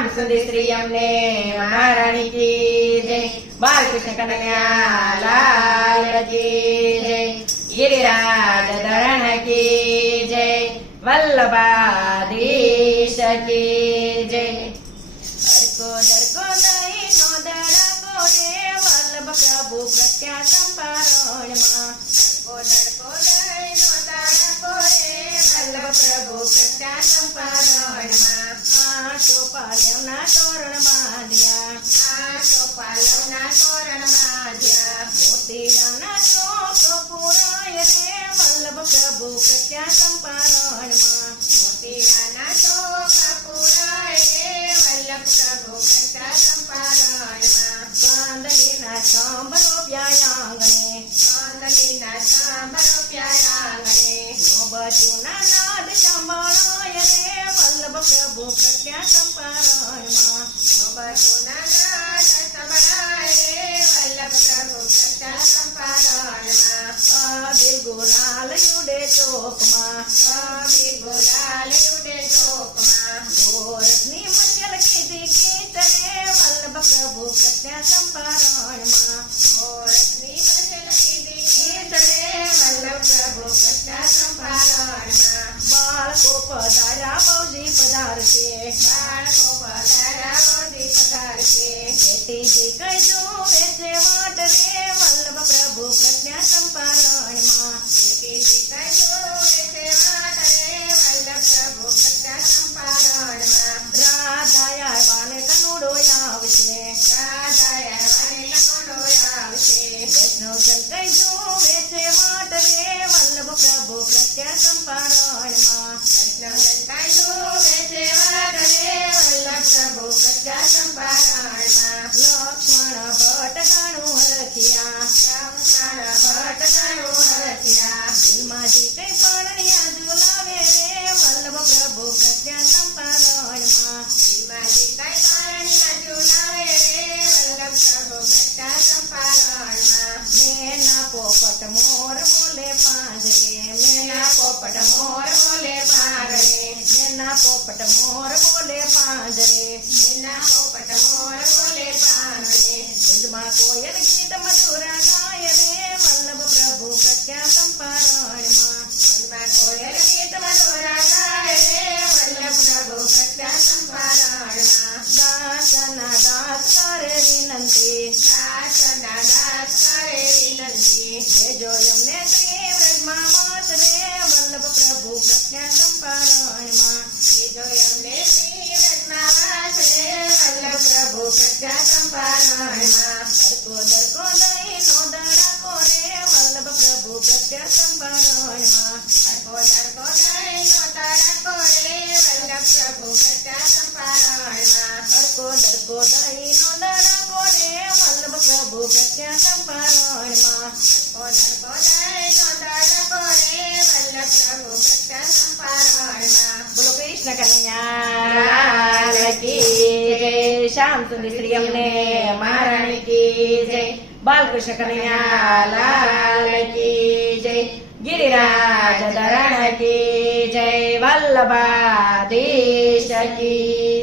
શ્યામ સુંદર જય. બાલકૃષ્ણ કનૈયા લાલ જય. ગિરિરાજ ધરણ કી જય. વલ્લભ પ્રભુ પ્રત્યા સંપારણમાં ડરકો પ્રભુ પ્રત્યા સંપારણમાં મોતીડાના ચોકા પુરાય વલ્લભ પ્રભુ પ્રત્યા સંપારણમાં કાંદલીના સાંભળો પ્યાયાંગણે કાંદલીના સાંભળો પ્યાયાંગણે નો બચુના નાદ સંભાળાય રે વલ્લભ પ્રભુ પ્રત્યા સંપારણમાં Beijo. તુજમાં કોયલ ગીત મધુરા ગાય રે વલ્લભ પ્રભુ પ્રત્યા સંપારણમાં તુજમાં કોયલ ગીત મધુરા ગાય રે વલ્લભ પ્રભુ પ્રત્યા સંપારણમાં દાસના દાસ કરે વિનંતી દાસના દાસ કરે વિનંતી ભેજો એમને શ્રી વ્રજમાં વાસ રે વલ્લભ પ્રભુ પ્રત્યા સંપારણમાં ભેજો એમને શ્રી વ્રજમાં દહીં નો દડાકો રે વલ્લભ પ્રભુ પ્રત્યા સંપારણમાં હરકો દરકો દહીં નો વલ્લભ બોલો કૃષ્ણ કન્યા જય શ્યામ સુંદર શ્રી અમને મહારાણી કી જય બાલકૃષ્ણ કન્યા લાલ જય ગિરિરાજ ધરણ કી જય વલ્લભાધીશ કી